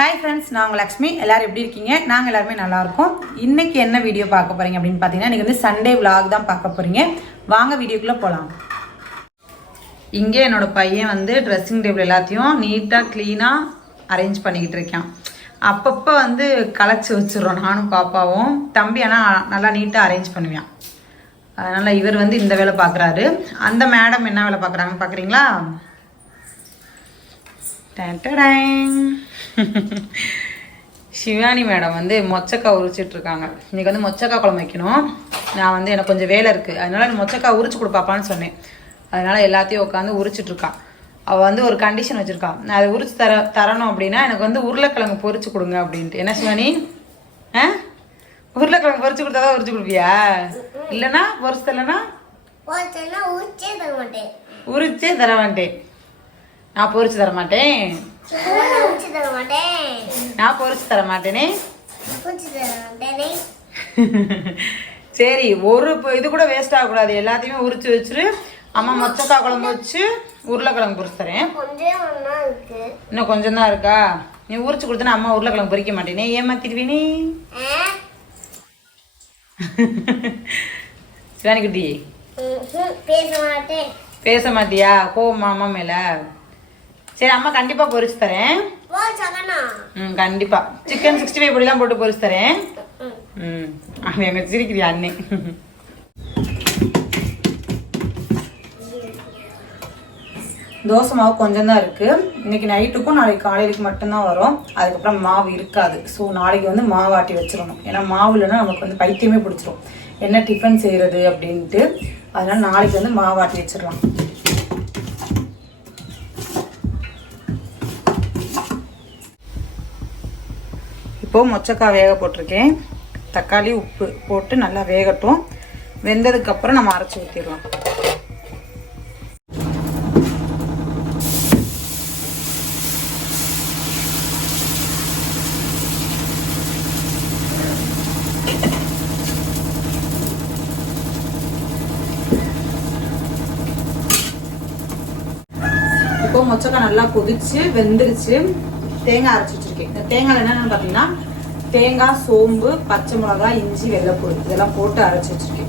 Hi friends நான் உங்கள் லக்ஷ்மி. எல்லாரும் எப்படி இருக்கீங்க? நாங்கள் எல்லாருமே நல்லாயிருக்கோம் இன்றைக்கி என்ன வீடியோ பார்க்க போகிறீங்க அப்படின்னு பார்த்தீங்கன்னா இன்றைக்கி வந்து சண்டே விலாக் தான் பார்க்க போறீங்க. வாங்க வீடியோக்குள்ளே போகலாம் இங்கே என்னோட பையன் வந்து ட்ரெஸ்ஸிங் டேபிள் எல்லாத்தையும் நீட்டாக க்ளீனாக அரேஞ்ச் பண்ணிக்கிட்டு இருக்கான். அப்பப்போ வந்து கலைச்சி வச்சிடுறோம் நானும் பாப்பாவும். தம்பி ஆனால் நல்லா நீட்டாக அரேஞ்ச் பண்ணுவான். அதனால் இவர் வந்து இந்த வேலை பார்க்குறாரு. அந்த மேடம் என்ன வேலை பார்க்குறாங்கன்னு பார்க்குறீங்களா சிவானி மேடம் வந்து மொச்சக்காய் உரிச்சிட்டு இருக்காங்க இன்னைக்கு வந்து மொச்சக்காய் குழம்பு வைக்கணும். நான் வந்து எனக்கு கொஞ்சம் வேலை இருக்குது அதனால மொச்சக்காய் உரிச்சு கொடுப்பாப்பான்னு சொன்னேன். அதனால எல்லாத்தையும் உட்காந்து உரிச்சிட்டு இருக்கா அவள் வந்து ஒரு கண்டிஷன் வச்சிருக்கா நான் அதை உரிச்சு தர தரணும் அப்படின்னா எனக்கு வந்து உருளைக்கிழங்கு பொரிச்சு கொடுங்க அப்படின்ட்டு. என்ன சிவானி? ஆ? உருளைக்கிழங்கு பொரிச்சு கொடுத்தா தான் உரிச்சு கொடுப்பியா? இல்லைன்னா பொரிச்சு தரலன்னா? ஊச்சே தர மாட்டேன். உரிச்சே தர மாட்டேன். நான் பொரிச்சு தர மாட்டேன். நான் ஊச்சி தர மாட்டேன். சரி ஒரு இது கூட வேஸ்ட் ஆகக்கூடாது. எல்லாத்தையுமே உரிச்சு வச்சுரு. அம்மா மொச்சக்காய் குழம்பு வச்சு உருளைக்கிழங்கு பொரிச்சு தரேன். இன்னும் கொஞ்சம் தான் இருக்கா? நீ உரிச்சு கொடுத்தனா அம்மா உருளைக்கிழங்கு பொரிக்க மாட்டேனே. ஏமாத்திடுவேனே ஆ? சிவானி குட்டி பேச மாட்டியா? கோவமா அம்மா மேல? சரி அம்மா கண்டிப்பா பொரிச்சு தரேன். ம் கண்டிப்பா. சிக்கன் சிக்ஸ்டி ஃபைவ் பொடிலாம் போட்டு பொரிச்சு தரேன். ம். அவன் எங்க சிரிக்கிறியா அண்ணே? தோசை மாவு கொஞ்சம் தான் இருக்கு. இன்னைக்கு நைட்டுக்கும் நாளைக்கு காலையிலுக்கு மட்டும்தான் வரும். அதுக்கப்புறம் மாவு இருக்காது. ஸோ நாளைக்கு வந்து மாவு ஆட்டி வச்சிடணும். ஏன்னா மாவு இல்லைன்னா நமக்கு வந்து பைத்தியமே பிடிச்சிரும். என்ன டிஃபன் செய்யறது அப்படின்ட்டு. அதனால நாளைக்கு வந்து மாவு ஆட்டி வச்சிடலாம். இப்போ மொச்சக்காய் வேக போட்டிருக்கேன். தக்காளி உப்பு போட்டு நல்லா வேகட்டும். வெந்ததுக்கப்புறம் நம்ம அரைச்சி ஊற்றிடலாம் இப்போ மொச்சக்காய் நல்லா கொதிச்சு வெந்துருச்சு. தேங்காய் அரைச்சி வச்சிருக்கேன். இந்த தேங்காய் என்னென்னு பார்த்தீங்கன்னா தேங்காய் சோம்பு பச்சை மிளகாய் இஞ்சி வெள்ளைப்பூடு இதெல்லாம் போட்டு அரைச்சி வச்சிருக்கேன்.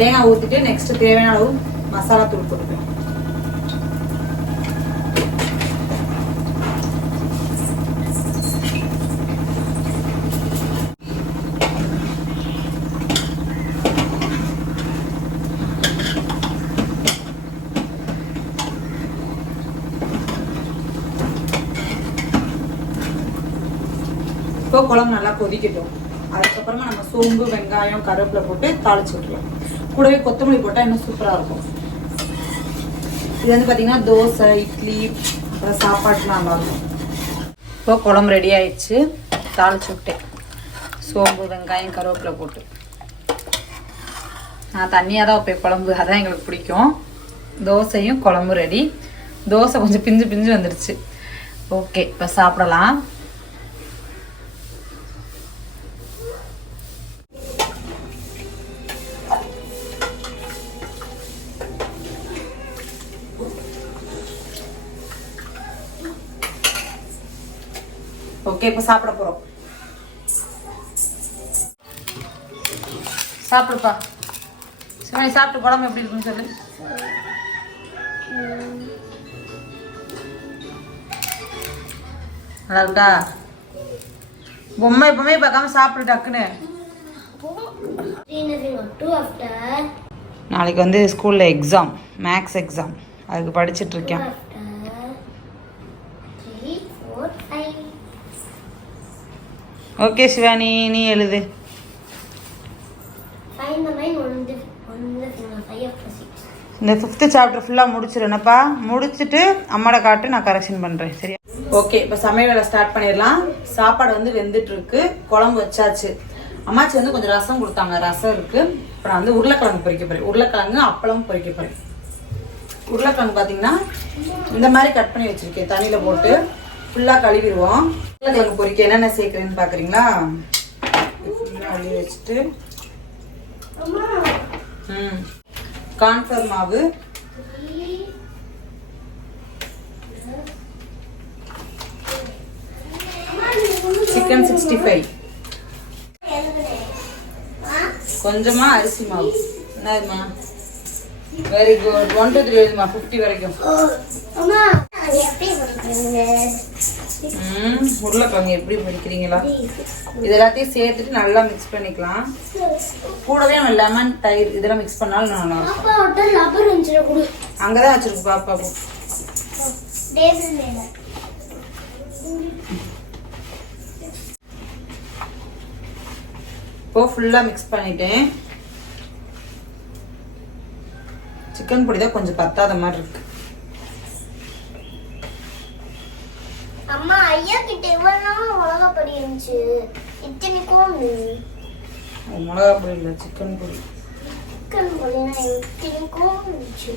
தேங்காய் ஊற்றிட்டு நெக்ஸ்ட் தேவையான அளவு மசாலா தூள் போட்டுப்பேன். இப்போ குழம்பு நல்லா கொதிக்கட்டும். அதுக்கப்புறமா நம்ம சோம்பு வெங்காயம் கருவேப்பிலை போட்டு தாளிச்சு விட்டுலாம் கூடவே கொத்தமல்லி போட்டால் இன்னும் சூப்பராக இருக்கும். இது வந்து பார்த்தீங்கன்னா தோசை இட்லி அப்புறம் சாப்பாட்டுலாம் நல்லாயிருக்கும் இப்போ குழம்பு ரெடி ஆயிடுச்சு. தாளிச்சு விட்டேன். சோம்பு வெங்காயம் கருவேப்பிலை போட்டு. நான் தண்ணியாக தான் வைப்பேன் குழம்பு. அதான் எங்களுக்கு பிடிக்கும். தோசையும் குழம்பு ரெடி தோசை கொஞ்சம் பிஞ்சு பிஞ்சு வந்துடுச்சு. ஓகே இப்போ சாப்பிடலாம் ஓகே இப்போ சாப்பிட போகிறோம் சாப்பிடுப்பா. சிவனி சாப்பிட்டு குழம்பு எப்படி இருக்குன்னு சொல்லு. நல்லா இருக்கா? பொம்மை எப்பவுமே பார்க்காம சாப்பிடு டக்குன்னு. நாளைக்கு வந்து ஸ்கூலில் எக்ஸாம் மேக்ஸ் எக்ஸாம் அதுக்கு படிச்சுட்டு இருக்கேன் after three four five okay Shivani நீ எழுது. இந்த ஃபிஃப்த்து சாப்டர் ஃபுல்லாக முடிச்சிருனப்பா முடிச்சுட்டு அம்மாட காட்டு நான் கரெக்ஷன் பண்ணுறேன் சரியா? ஓகே இப்போ சமையல் வேலை ஸ்டார்ட் பண்ணிடலாம். சாப்பாடு வந்து வெந்துட்டு இருக்கு குழம்பு வச்சாச்சு. அம்மாச்சி வந்து கொஞ்சம் ரசம் கொடுத்தாங்க ரசம் இருக்கு. இப்போ நான் வந்து உருளைக்கிழங்கு பொரிக்க போறேன். உருளைக்கிழங்கு அப்பளம் பொரிக்க போறேன். உருளைக்கிழங்கு பார்த்தீங்கன்னா இந்த மாதிரி கட் பண்ணி வச்சிருக்கேன் தண்ணியில் போட்டு. ஃபுல்லாக கழுவிடுவோம். உருளைக்கிழங்கு என்னென்ன சேர்க்குறேன்னு பார்க்குறீங்களா கழுவி வச்சுட்டு. ம். கான்ஃபர் மாவு. Chicken sixty five. கொஞ்சமா அரிசி மாவு. என்னதுமா very good one two three எழுதுமா fifty வரைக்கும். உருளைக்கிழங்கு எப்படி பிடிக்கிறீங்களா இது எல்லாத்தையும் சேர்த்துட்டு நல்லா மிக்ஸ் பண்ணிக்கலாம். கூடவே நம்ம லெமன் தயிர் இதெல்லாம் மிக்ஸ் பண்ணாலும் நல்லா இருக்கும். அப்பா ஹோட்டல் லப்பர் இருந்துச்சு கொடு. அங்கதான் வச்சிருக்கு பாப்பா. டேபிள் மேல. இப்போ ஃபுல்லா மிக்ஸ் பண்ணிட்டேன். சிக்கன் பொடி தான் கொஞ்சம் பத்தாத மாதிரி இருக்கு. அம்மா ஐயா கிட்ட இவ்வளவு நாள் உலகப்படி இருந்துச்சு. இத்தனைக்கும் மிளகா பொடி இல்லை சிக்கன் பொடி. சிக்கன் பொடினா இத்தனைக்கும் இருந்துச்சு.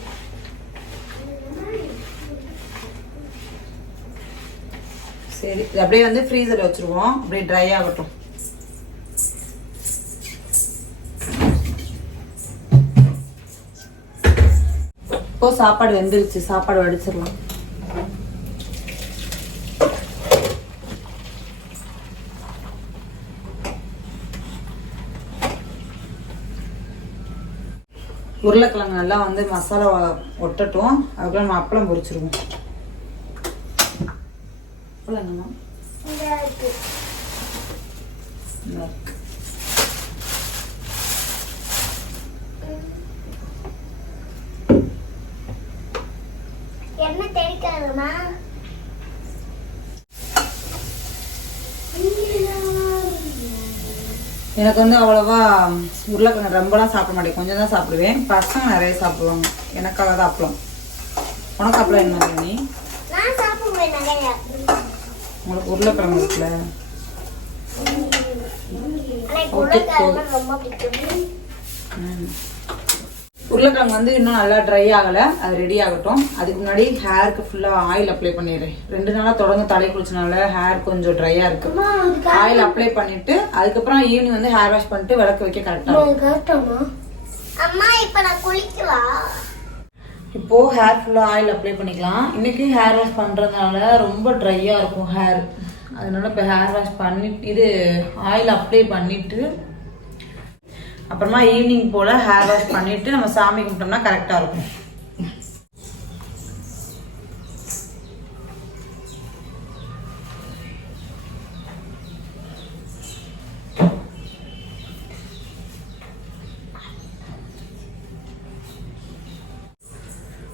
சரி அப்படியே வந்து ஃப்ரீசர்ல வச்சிருவோம். அப்படியே ட்ரை ஆகட்டும். இப்போ சாப்பாடு வெந்துருச்சு சாப்பாடு வடிச்சிடலாம். உருளைக்கிழங்கு நல்லா வந்து மசாலா ஒட்டட்டும். அதுக்குள்ள நம்ம அப்பளம் பொரிச்சிருவோம். அப்பளம் என்னம்மா இந்த இருக்கு இந்தா இருக்கு. எண்ணெய் தெளிக்காதுமா எனக்கு வந்து அவ்வளோவா உருளைக்கிழங்கு ரொம்பலாம் சாப்பிட மாட்டேன். கொஞ்சம் தான் சாப்பிடுவேன். பசங்க நிறைய சாப்பிடுவாங்க. எனக்காக தான் அப்பளம். உனக்கு அப்பளம் என்ன நீ? நிறைய உங்களுக்கு உருளைக்கிழங்கு இருக்குல்ல? ரொம்ப பிடிக்கும். உருளைக்கிழங்கு வந்து இன்னும் நல்லா ட்ரை ஆகலை. அது ரெடி ஆகட்டும். அதுக்கு முன்னாடி ஹேருக்கு ஃபுல்லாக ஆயில் அப்ளை பண்ணிடுறேன். ரெண்டு நாளாக தொடர்ந்து தலை குளிச்சனால ஹேர் கொஞ்சம் ட்ரையாக இருக்கு. ஆயில் அப்ளை பண்ணிட்டு அதுக்கப்புறம் ஈவினிங் வந்து ஹேர் வாஷ் பண்ணிட்டு விளக்கு வைக்க கரெக்டாக அம்மா இப்ப நான் குளிக்கலாம் இப்போ ஹேர் ஃபுல்லாக ஆயில் அப்ளை பண்ணிக்கலாம். இன்னைக்கு ஹேர் வாஷ் பண்ணுறதுனால ரொம்ப ட்ரையாக இருக்கும் ஹேர் அதனால இப்போ ஹேர் வாஷ் பண்ணிட்டு இது ஆயில் அப்ளை பண்ணிட்டு அப்புறமா ஈவினிங் போல் ஹேர் வாஷ் பண்ணிட்டு நம்ம சாமி கும்பிட்டோம்னா கரெக்டாக இருக்கும்.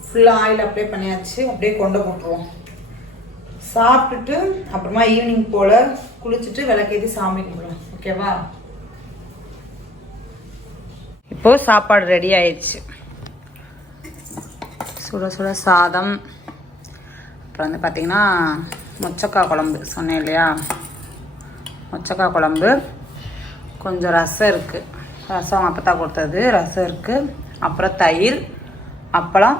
ஃபுல்லாக ஆயில் அப்ளை பண்ணியாச்சு. அப்படியே கொண்டு போட்டுருவோம். சாப்பிட்டுட்டு அப்புறமா ஈவினிங் போல் குளிச்சுட்டு விளக்கேற்றி சாமி கும்பிடுவோம் ஓகேவா இப்போது சாப்பாடு ரெடி ஆயிடுச்சு. சுட சுட சாதம். அப்புறம் வந்து பார்த்திங்கன்னா மொச்சக்காய் குழம்பு சொன்னேன் இல்லையா? மொச்சக்காய் குழம்பு. கொஞ்சம் ரசம் இருக்குது ரசம் அப்பத்தா கொடுத்தது. ரசம் இருக்குது அப்புறம் தயிர். அப்பளம்.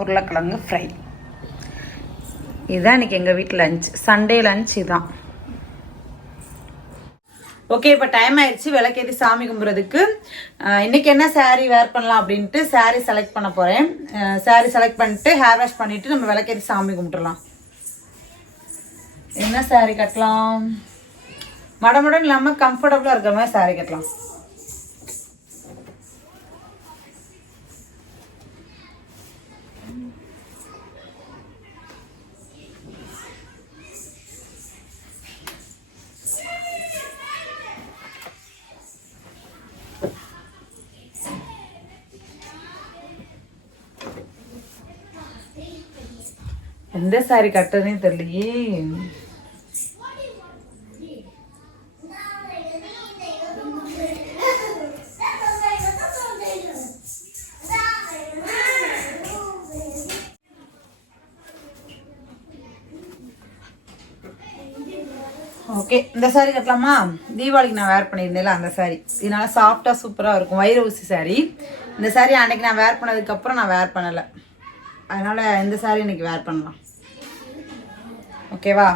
உருளைக்கிழங்கு ஃப்ரை இதுதான் இன்னைக்கு எங்கள் வீட்டில் லஞ்ச் சண்டே லஞ்ச் இதுதான் ஓகே இப்போ டைம் ஆயிடுச்சு. விளக்கேற்றி சாமி கும்பிட்றதுக்கு இன்னைக்கு என்ன சாரீ வேர் பண்ணலாம் அப்படின்ட்டு சாரீ செலக்ட் பண்ண போகிறேன் சாரீ செலக்ட் பண்ணிட்டு ஹேர் வாஷ் பண்ணிட்டு நம்ம விளக்கேற்றி சாமி கும்பிட்டுறலாம். என்ன சாரீ கட்டலாம்? மடமடன் இல்லாமல் கம்ஃபர்டபுளாக இருக்கிற மாதிரி சாரீ கட்டலாம். எந்த சாரி கட்டுறதுன்னு தெரியலையே. ஓகே இந்த சாரி கட்டலாமா? தீபாவளிக்கு நான் வேர் பண்ணியிருந்தேன்ல அந்த சாரி இதனால சாஃப்டாக சூப்பராக இருக்கும். வயிறு ஊசி சாரி இந்த சாரி அன்னைக்கு நான் வேர் பண்ணதுக்கப்புறம் நான் வேர் பண்ணலை. அதனால இந்த சாரி இன்னைக்கு வேர் பண்ணலாம். ஓகேவா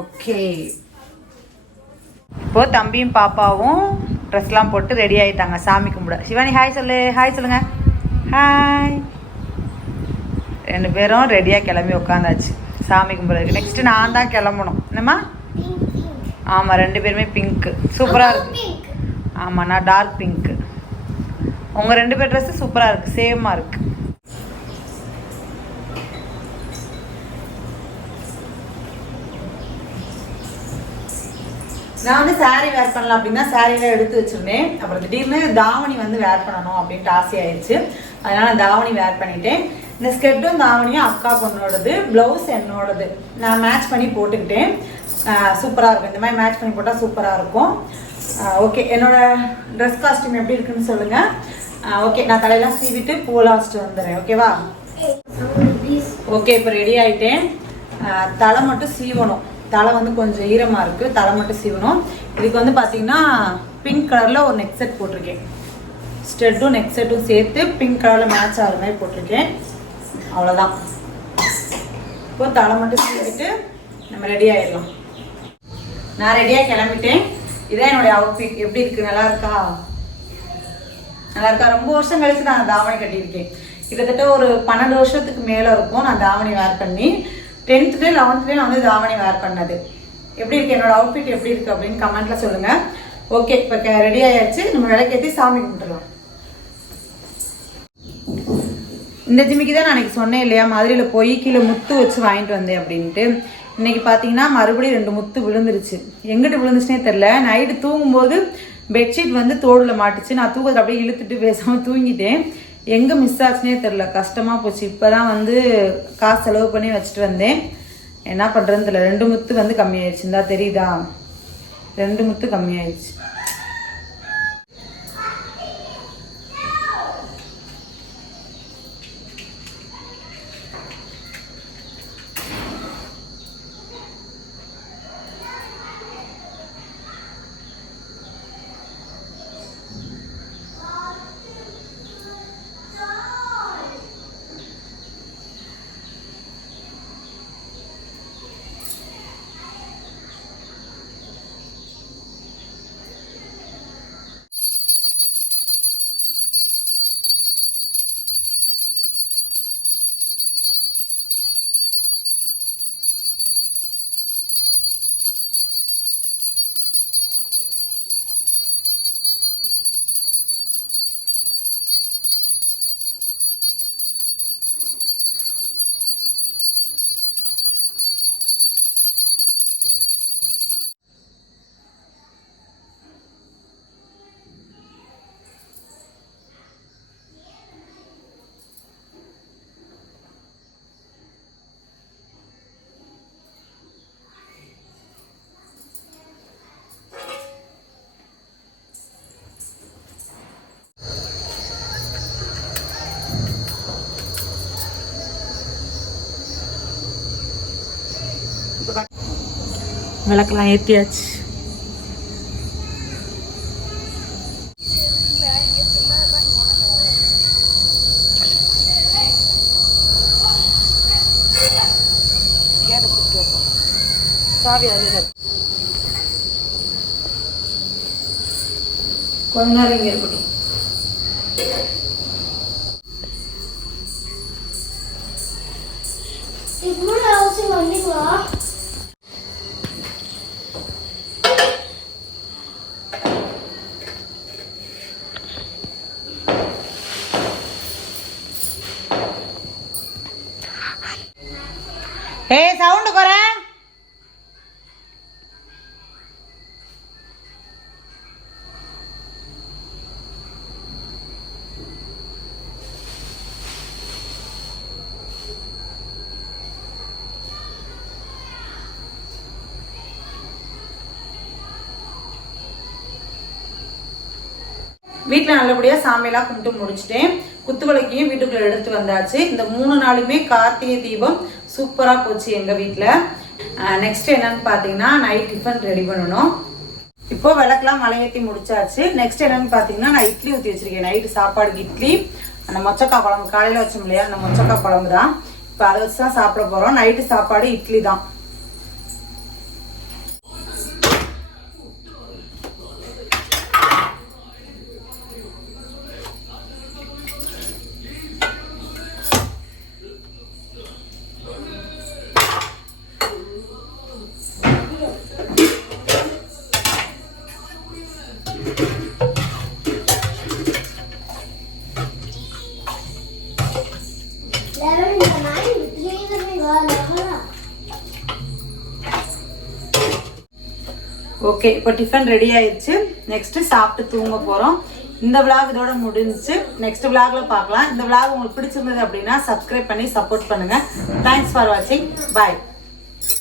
ஓகே இப்போது தம்பியும் பாப்பாவும் ட்ரெஸ்லாம் போட்டு ரெடி ஆகிட்டாங்க சாமி கும்பிட. சிவானி ஹாய் சொல்லு. ஹாய் சொல்லுங்கள் ஹாய் ரெண்டு பேரும் ரெடியாக கிளம்பி உட்காந்தாச்சு சாமி கும்பிட்றதுக்கு நெக்ஸ்ட் நான் தான் கிளம்பணும். என்னம்மா? ஆமாம் ரெண்டு பேருமே பிங்க்கு சூப்பராக இருக்கு. ஆமாம் நான் டார்க் பிங்க்கு உங்கள் ரெண்டு பேர் ட்ரெஸ்ஸு சூப்பராக இருக்குது சேமாக இருக்குது நான் வந்து saree வேர் பண்ணலாம் அப்படின்னா சாரீலாம் எடுத்து வச்சிருந்தேன். அப்புறம் திடீர்னு தாவணி வந்து வேர் பண்ணணும் அப்படின்ட்டு ஆசையாயிருச்சு. அதனால நான் தாவணி வேர் பண்ணிட்டேன். இந்த ஸ்கெட்டும் தாவணியும் அக்கா பொண்ணோடது ப்ளவுஸ் என்னோடது. நான் மேட்ச் பண்ணி போட்டுக்கிட்டேன். சூப்பராக இருக்கும். இந்த மாதிரி மேட்ச் பண்ணி போட்டால் சூப்பராக இருக்கும். ஓகே என்னோட ட்ரெஸ் காஸ்டியூம் எப்படி இருக்குன்னு சொல்லுங்கள் ஓகே நான் தலையெல்லாம் சீவிட்டு பூலாம் வச்சுட்டு வந்துடுறேன். ஓகேவா ஓகே இப்போ ரெடி ஆகிட்டேன் தலை மட்டும் சீவணும். தலை வந்து கொஞ்சம் ஈரமாக இருக்குது தலை மட்டும் சீவணும். இதுக்கு வந்து பார்த்தீங்கன்னா பிங்க் கலரில் ஒரு நெக் செட் போட்டிருக்கேன். ஸ்டெட்டும் நெக் செட்டும் சேர்த்து பிங்க் கலரில் மேட்ச் ஆகிற மாதிரி போட்டிருக்கேன். அவ்வளோதான் இப்போ தலை மட்டும் சீவிட்டு நம்ம ரெடி ஆயிடலாம். நான் ரெடியாக கிளம்பிட்டேன். இதான் என்னுடைய அவுட்ஃபிட் எப்படி இருக்கு? நல்லா இருக்கா? நல்லா இருக்கா? ரொம்ப வருஷம் கழிச்சு நான் தாவணி கட்டியிருக்கேன். கிட்டத்தட்ட ஒரு பன்னெண்டு வருஷத்துக்கு மேலே இருக்கும் நான் தாவணி வேர் பண்ணி. டென்த்துலேயே லெவன்த்துலேயே நான் வந்து தாவணி வேர் பண்ணது. எப்படி இருக்கு? என்னோட அவுட்ஃபிட் எப்படி இருக்கு? அப்படின்னு கமெண்ட்ல சொல்லுங்க. ஓகே இப்போ ரெடி ஆயாச்சு. நம்ம விளக்கேற்றி சாமி கும்பிட்டுலாம் இந்த ஜிமிக்கு தான் நான் அன்னைக்கு சொன்னேன் இல்லையா? மதுரையில் போய் கீழே முத்து வச்சு வாங்கிட்டு வந்தேன் அப்படின்ட்டு. இன்றைக்கி பார்த்தீங்கன்னா மறுபடியும் ரெண்டு முத்து விழுந்துருச்சு. எங்கிட்டு விழுந்துச்சுனே தெரில நைட்டு தூங்கும்போது பெட்ஷீட் வந்து தோடில் மாட்டுச்சு. நான் தூக்கத்தை அப்படியே இழுத்துட்டு பேசாமல் தூங்கிட்டேன். எங்கே மிஸ் ஆச்சுனே தெரில கஷ்டமாக போச்சு. இப்போ தான் வந்து காசு செலவு பண்ணி வச்சுட்டு வந்தேன். என்ன பண்ணுறதுன்னு தெரில ரெண்டு முத்து வந்து கம்மியாயிடுச்சு இருந்தால் தெரியுதா? ரெண்டு முத்து கம்மியாயிடுச்சு விளக்கெல்லாம் ஏற்றியாச்சு கொஞ்ச நேரம் இங்கே இருக்கட்டும். இவ்வளோ அவசியம் வந்தீங்களா? ஏய் சவுண்டு குறை. வீட்டில் நல்லபடியாக சாமியெல்லாம் கும்பிட்டு முடிச்சிட்டேன் குத்துவிளக்கையும் வீட்டுக்குள்ள எடுத்து வந்தாச்சு. இந்த மூணு நாளுமே கார்த்திகை தீபம் சூப்பராக போச்சு எங்கள் வீட்டில் நெக்ஸ்ட் என்னன்னு பார்த்தீங்கன்னா நைட் டிஃபன் ரெடி பண்ணணும். இப்போ விளக்கெல்லாம் மலையேற்றி முடிச்சாச்சு. நெக்ஸ்ட் என்னன்னு பார்த்தீங்கன்னா நான் இட்லி ஊற்றி வச்சிருக்கேன். நைட்டு சாப்பாடுக்கு இட்லி அந்த மொச்சக்காய் குழம்பு. காலையில் வச்சோம் இல்லையா? அந்த மொச்சக்காய் குழம்பு தான் இப்போ அதை வச்சு தான் சாப்பிட போகிறோம் நைட்டு சாப்பாடு இட்லி தான் ஓகே இப்போ டிஃபன் ரெடி ஆயிடுச்சு நெக்ஸ்ட் சாப்பிட்டு தூங்க போறோம். இந்த விளாக் இதோட முடிஞ்சுச்சு. நெக்ஸ்ட் விளாக்ல பார்க்கலாம். இந்த விளாக் உங்களுக்கு பிடிச்சிருந்தது அப்படின்னா சப்ஸ்கிரைப் பண்ணி சப்போர்ட் பண்ணுங்க. தேங்க்ஸ் ஃபார் வாட்சிங் பாய்